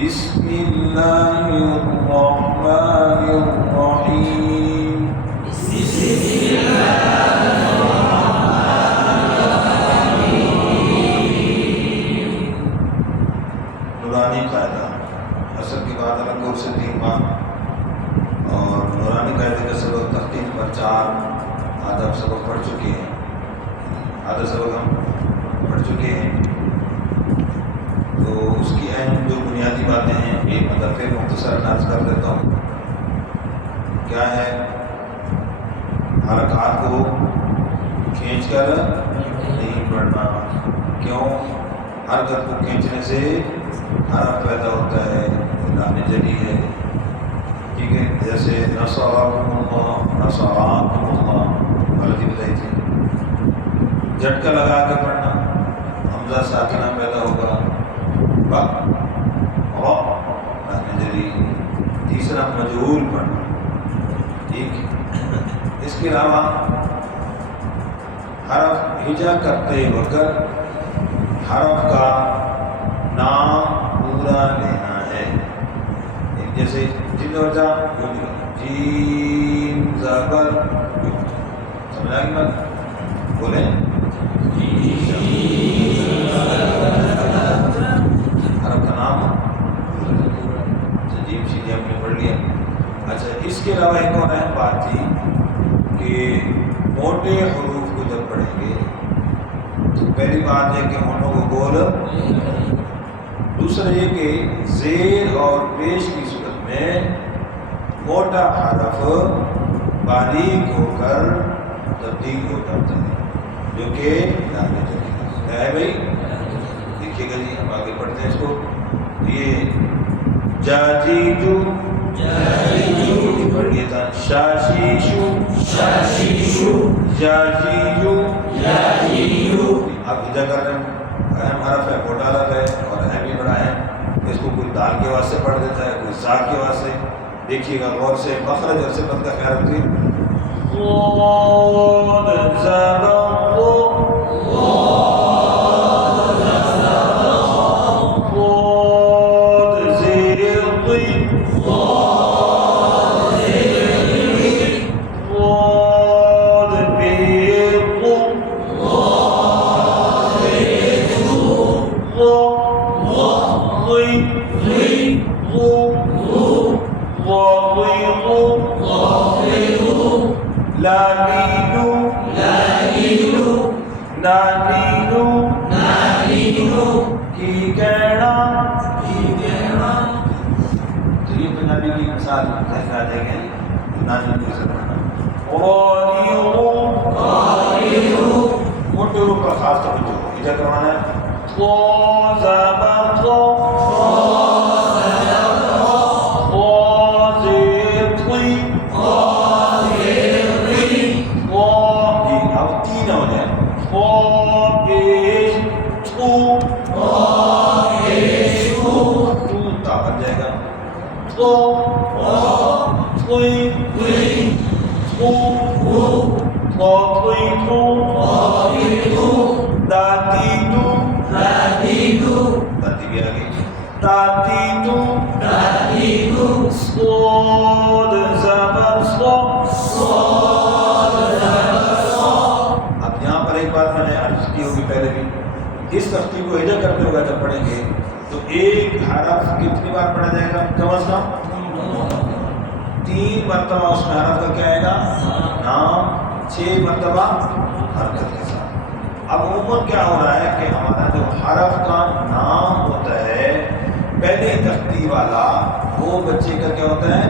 بسم اللہ الرحمن الرحیم. نورانی قاعدہ اصل کی بات الگ کورس سے 3 بار اور نورانی قاعدے کا سبق تختیق پر 4 آدھا سبق پڑھ چکے ہیں. آدھا سبق ہم پڑھ چکے ہیں. تو اس کی اہم جو بنیادی باتیں ہیں ایک مطلب پھر مختصر انداز کر دیتا ہوں. کیا ہے؟ حرکات کو کھینچ کر نہیں پڑھنا. کیوں؟ حرکت کو کھینچنے سے حرف پیدا ہوتا ہے، لام جلی ہے. ٹھیک ہے، جیسے نصرکم اللہ، نصرکم اللہ غلطی بتائی تھی. جھٹکا لگا کے پڑھنا، حمزہ ساکنہ پیدا ہوگا. جلی. تیسرا مجہول پڑھنا. ٹھیک. اس کے علاوہ حرف ہجا کرتے وقت حرف کا نام پورا لینا ہے. جیسے جن وجہ جیم زبر، سمجھ آئے گی بات؟ بولیں حرف کا نام جیم سیدھی ہم نے پڑھ لیا. اچھا، اس کے علاوہ ایک اور اہم بات تھی کہ موٹے حروف کو جب پڑھیں گے تو پہلی بات ہے کہ ہونٹوں کو گول. دوسرا یہ کہ زیر اور پیش کی صورت میں موٹا حرف باریک ہو کر تبدیل ہو جاتا ہے، جو کہ لام جلی ہے. بھائی دیکھیے گا جی، ہم آگے پڑھتے ہیں اس کو. یہ جاجیجو پڑھ لیا تھا. شاشیشو جاجیجو. آپ ہجا کر رہے ہیں، اہم حرف ہے، موٹا حرف ہے اور اہم بھی بڑا ہے. اس کو کوئی دال کے واسطے پڑھ دیتا ہے، کوئی ساگ کے واسطے. دیکھیے گا غور سے، مخرج اور صفت کا خیال رکھیے. موٹے روپ کا خاص توجہ ہجا کروانا ہے. اب 3 ہو جائے. بن جائے گا. اب یہاں پر ایک بات میں نے عرض کی ہوگی پہلے بھی، اس تختی کو ہجا کرتے ہوئے جب پڑھیں گے تو ایک حرف کتنی بار پڑھا جائے گا؟ کم از کم 3 مرتبہ اس میں حرف کا کیا آئے گا؟ نام. 6 مرتبہ حرکت کے ساتھ. اب عموماً کیا ہو رہا ہے کہ ہمارا جو حرف کا نام ہوتا ہے پہلی تختی والا، وہ بچے کا کیا ہوتا ہے؟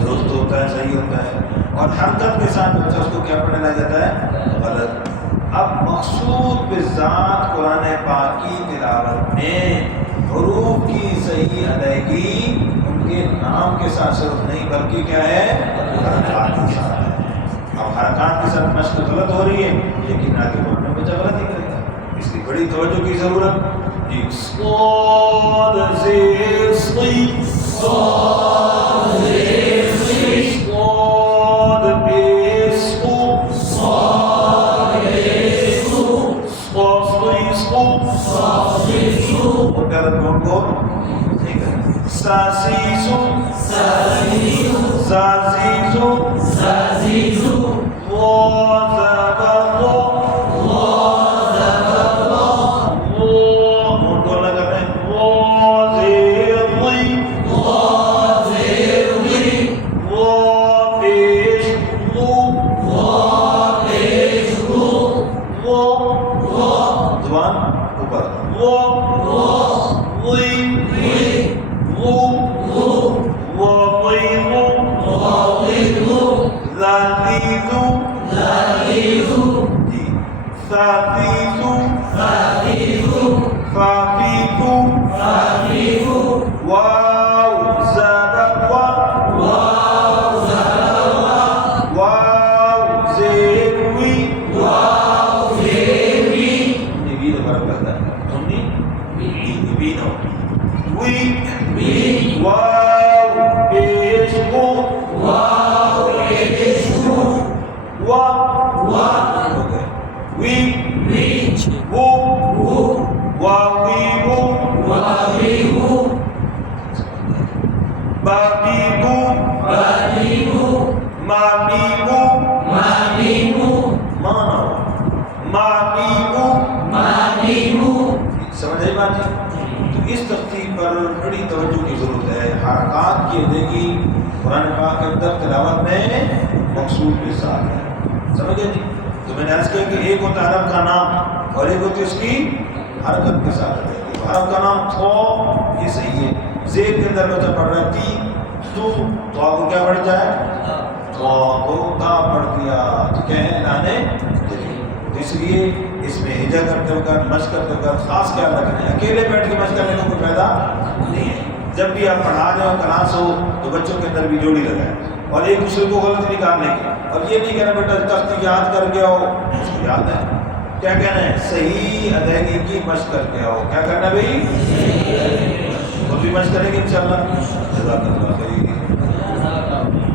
درست ہوتا ہے، صحیح ہوتا ہے. اور حرکت کے ساتھ بچہ اس کو کیا پڑھنے لگ جاتا ہے؟ غلط. اب مقصود بذات قرآن پاک کی تلاوت میں حروف کی صحیح ادائیگی ان کے نام کے ساتھ صرف نہیں بلکہ کیا ہے؟ حرکات کے ساتھ ہے. اب حرکات کے ساتھ مشق غلط ہو رہی ہے لیکن آگے بڑھنے میں بچہ غلط ہی کرے گا. اس کی بڑی توجہ کی ضرورت. ساسیسو ساسیسو وزبقو مونٹو لگا رہے ہیں وزیرضی وپیشلو زبان اوپر سمجھ آئی بات ہے؟ تو اس ترتیب پر بڑی توجہ کی ضرورت ہے. حرکات کی ادائیگی قرآن پاک کے اندر تلاوت میں مقصود کے ساتھ ہے. سمجھ گئے جی؟ تو میں نے عرض کیا کہ ایک ہوتا ہے حرف کا نام اور ایک ہوتی ہے اس کی حرکت کے ساتھ ہے. حرف کا نام تھو یہ صحیح ہے. زیر کے اندر بچہ پڑھ رہا تی تو آپ کو کیا پڑھ جائے؟ تو کو تا پڑھ دیا تو کیا ہے لانے. اس لیے اس میں ہجا کرتے وقت مشق کرتے وقت خاص خیال رکھنا ہے. اکیلے بیٹھ کے مشق کرنے کا کوئی فائدہ نہیں ہے. جب بھی آپ پڑھا رہے ہو کلاس ہو تو بچوں کے اندر بھی جوڑی لگائیں اور ایک دوسرے کو غلط نکالنے کی. اور یہ نہیں کہنا بیٹا تختی یاد کر کے آؤ اس کو یاد ہے. کیا کہنا ہے؟ صحیح ادائیگی کی مشق کر کے آؤ. کیا کرنا ہے بھائی؟ خود بھی مشق کریں گے انشاءاللہ. جزاک اللہ خیر.